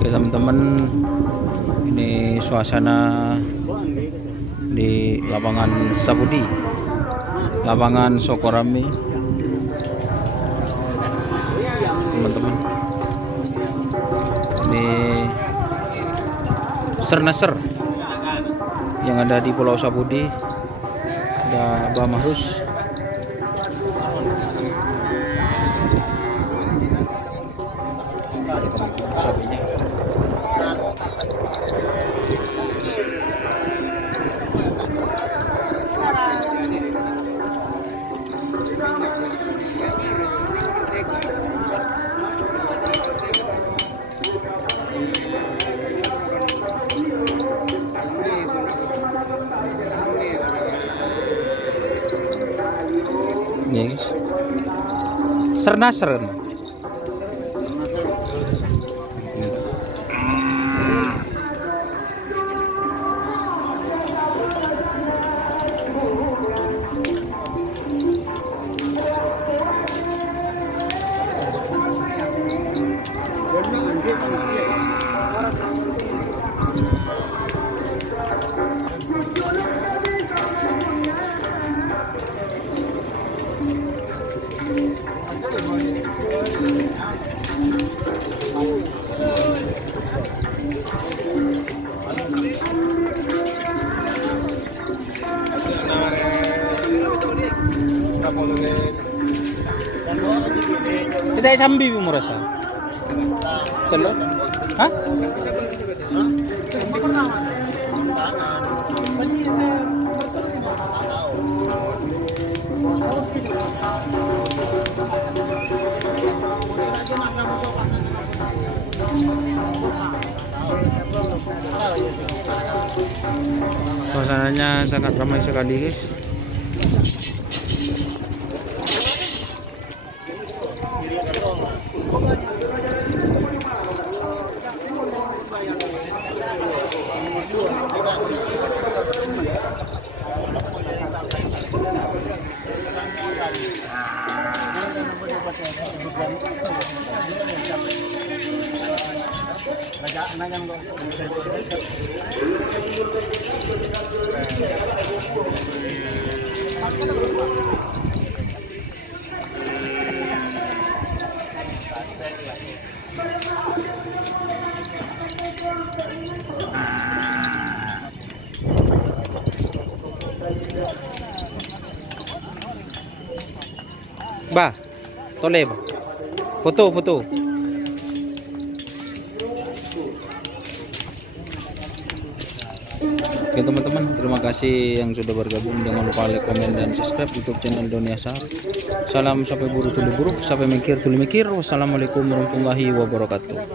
Oke teman-teman, ini suasana di lapangan Sapudi, lapangan Sokorami teman-teman. Ini Sernaser yang ada di Pulau Sapudi. Ada Abah Mahrus. Sapinya. Ini guys, Sernaser. Kita sambil mo rasa. Selo? Hah? Suasananya sangat ramai sekali guys. Ba, tole ba? Foto. Oke teman-teman, terima kasih yang sudah bergabung. Jangan lupa like, komen, dan subscribe YouTube channel Doni Ashar. Salam sampai buru tuli buruk, sampai mikir tuli mikir. Wassalamualaikum warahmatullahi wabarakatuh.